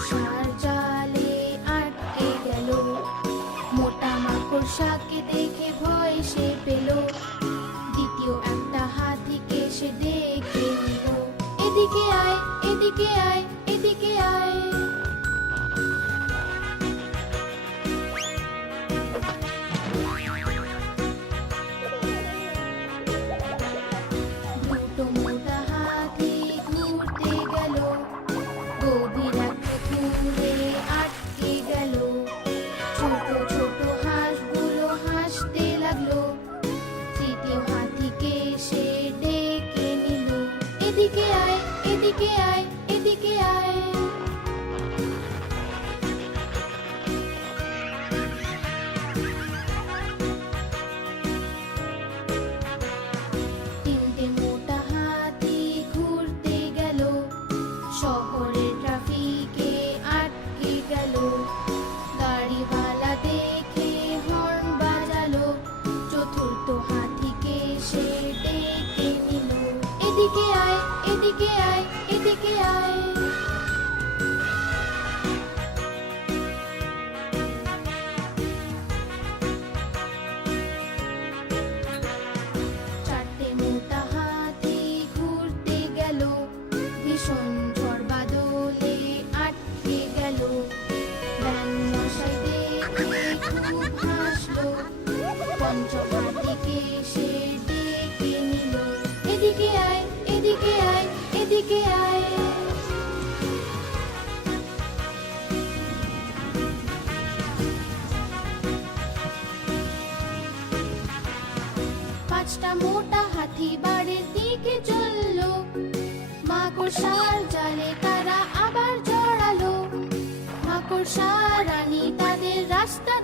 মাকড়সার জালে আটকে গেল। মোটা মাকড়সাকে দেখে ভয় সে পেল। দ্বিতীয় একটা হাতিকে সে ডেকে নিল, এদিকে আয়, এদিকে আয়, এদিকে আয়। দুটো মোটা হাতি ঘুরতে গেল, গভীর এক পুকুরে আটকে গেল। ছোট ছোট হাঁসগুলো হাসতে লাগলো। তৃতীয় হাতিকে সে ডেকে নিল, এদিকে আয়, এদিকে আয়, এদিকে আয়। তিনটে মোটা হাতি ঘুরতে গেল, শহরের ট্রাফিকে আটকে গেল। গাড়িওয়ালা দেখে হর্ন বাজালো। চতুর্থ হাতিকে সে ডেকে নিল, এদিকে আয়, এদিকে আয়, এদিকে আয়। চারটে মোটা হাতি ঘুরতে গেল, ভীষণ ঝড় বাদলে আটকে গেল। ব্যাঙ মশাই দেখে খুব হাসলো। পঞ্চম হাতিকে সে ডেকে নিল, এদিকে আয়, এদিকে আয়, এদিকে আয়। পাঁচটা মোটা হাতি বাড়ির দিকে চললো। মাকড়সার জালে তারা আবার জড়ালো। মাকড়সা রানী তাদের রাস্তা